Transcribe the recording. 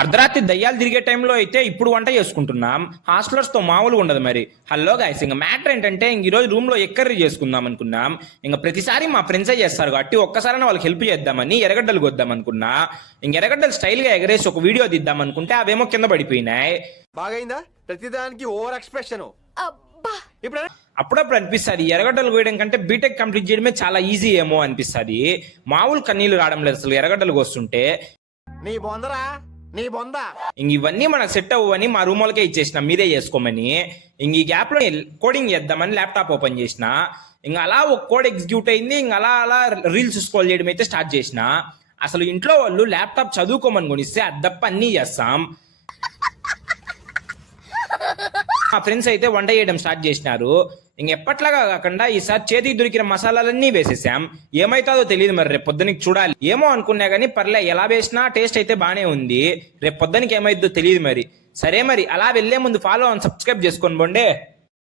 అర్ధరాత్రి దయ్యాలు తిరిగే టైంలో అయితే ఇప్పుడు వంట చేసుకుంటున్నాం. హాస్టలర్స్తో మామూలుగా ఉండదు మరి. హలో గైస్, ఇంకా మ్యాటర్ ఏంటంటే ఈరోజు రూమ్లో ఎగ్ కర్రీ చేసుకుందాం అనుకున్నాం. ఇంకా ప్రతిసారి మా ఫ్రెండ్సే చేస్తారు కాబట్టి ఒక్కసారైనా వాళ్ళకి హెల్ప్ చేద్దామని ఎర్రగడ్డలు కొద్దాం అనుకున్నా. ఇంక ఎర్రగడ్డలు స్టైల్గా ఎగరేసి ఒక వీడియో తీద్దాం అనుకుంటే అవేమో కింద పడిపోయినాయి. బాగైందా? ప్రతిదానికి ఓవర్ ఎక్స్ప్రెషన్. అప్పుడప్పుడు అనిపిస్తుంది ఎర్రగడ్డలు కోయడం కంటే బీటెక్ కంప్లీట్ చేయడమే చాలా ఈజీ ఏమో అనిపిస్తుంది. మామూలు కన్నీళ్లు రావడం లేదు అసలు ఎర్రగడ్డలు కోస్తుంటే. నీ బొందరా, నీ బొంద. ఇంక ఇవన్నీ మనకు సెట్ అవ్వని మా రూమ్ వాళ్ళకే ఇచ్చేసిన, మీరే చేసుకోమని. ఇంక ఈ గ్యాప్ లో కోడింగ్ చేద్దామని ల్యాప్టాప్ ఓపెన్ చేసిన. ఇంక అలా ఒక కోడ్ ఎగ్జిక్యూట్ అయింది. ఇంక అలా అలా రీల్స్ స్క్రోల్ చేయడం అయితే స్టార్ట్ చేసిన. అసలు ఇంట్లో వాళ్ళు ల్యాప్టాప్ చదువుకోమని కొనిస్తే అది తప్ప అన్నీ చేస్తాం. మా ఫ్రెండ్స్ అయితే వంట చేయడం స్టార్ట్ చేసినారు. ఇంకెప్పట్లాగా కాకుండా ఈసారి చేతికి దొరికిన మసాలాలన్నీ వేసేసాం. ఏమైతుందో తెలియదు మరి, రేపు పొద్దునకి చూడాలి. ఏమో అనుకున్నా కానీ పర్లే, ఎలా వేసినా టేస్ట్ అయితే బానే ఉంది. రేపు పొద్దునకి ఏమైతుందో తెలియదు మరి. సరే మరి, అలా వెళ్లే ముందు ఫాలో అండ్ సబ్స్క్రైబ్ చేసుకోండి బొండే.